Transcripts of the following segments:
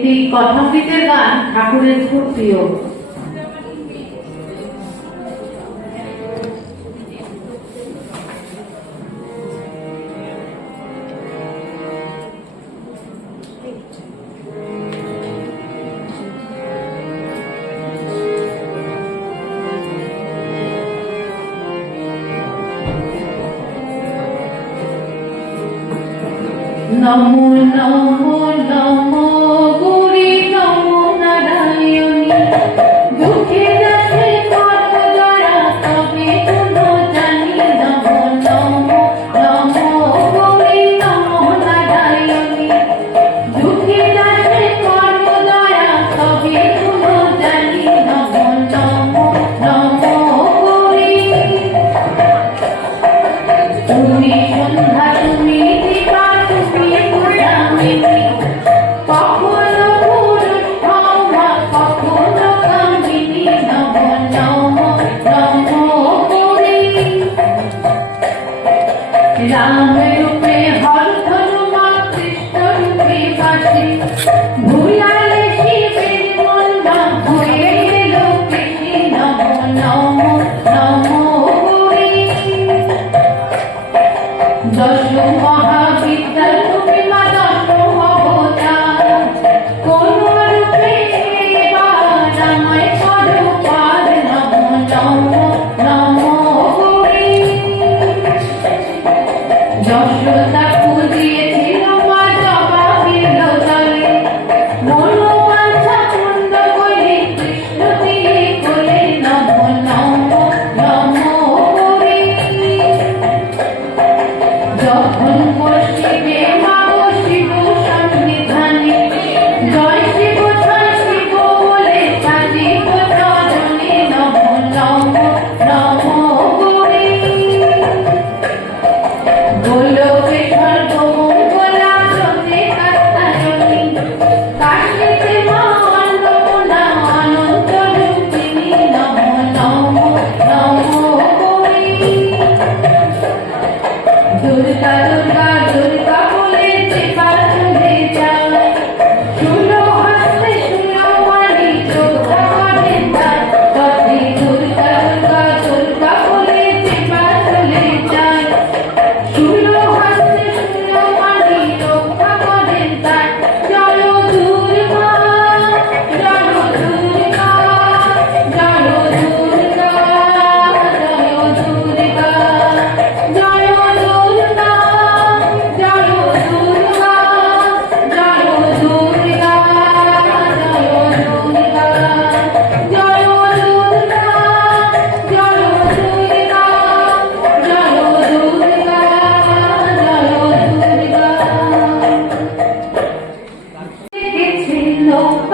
কিন্তু এই কথাকৃতের গান ঠাকুরের খুব প্রিয়। নমো নমো নমো। जागर पे हर धर्मा कृष्ण कृपा Oh.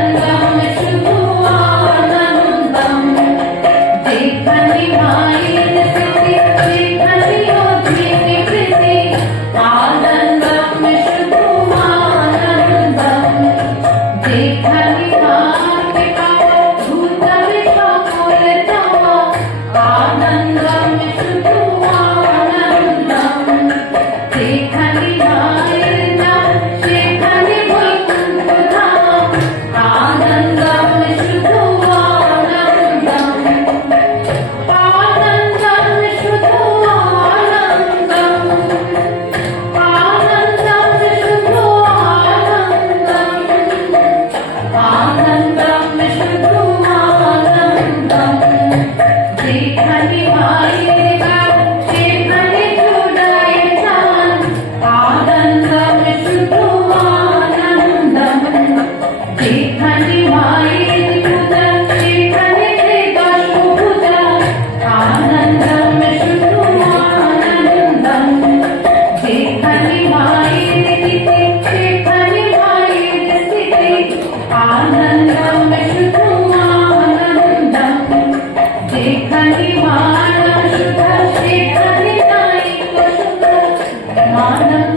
and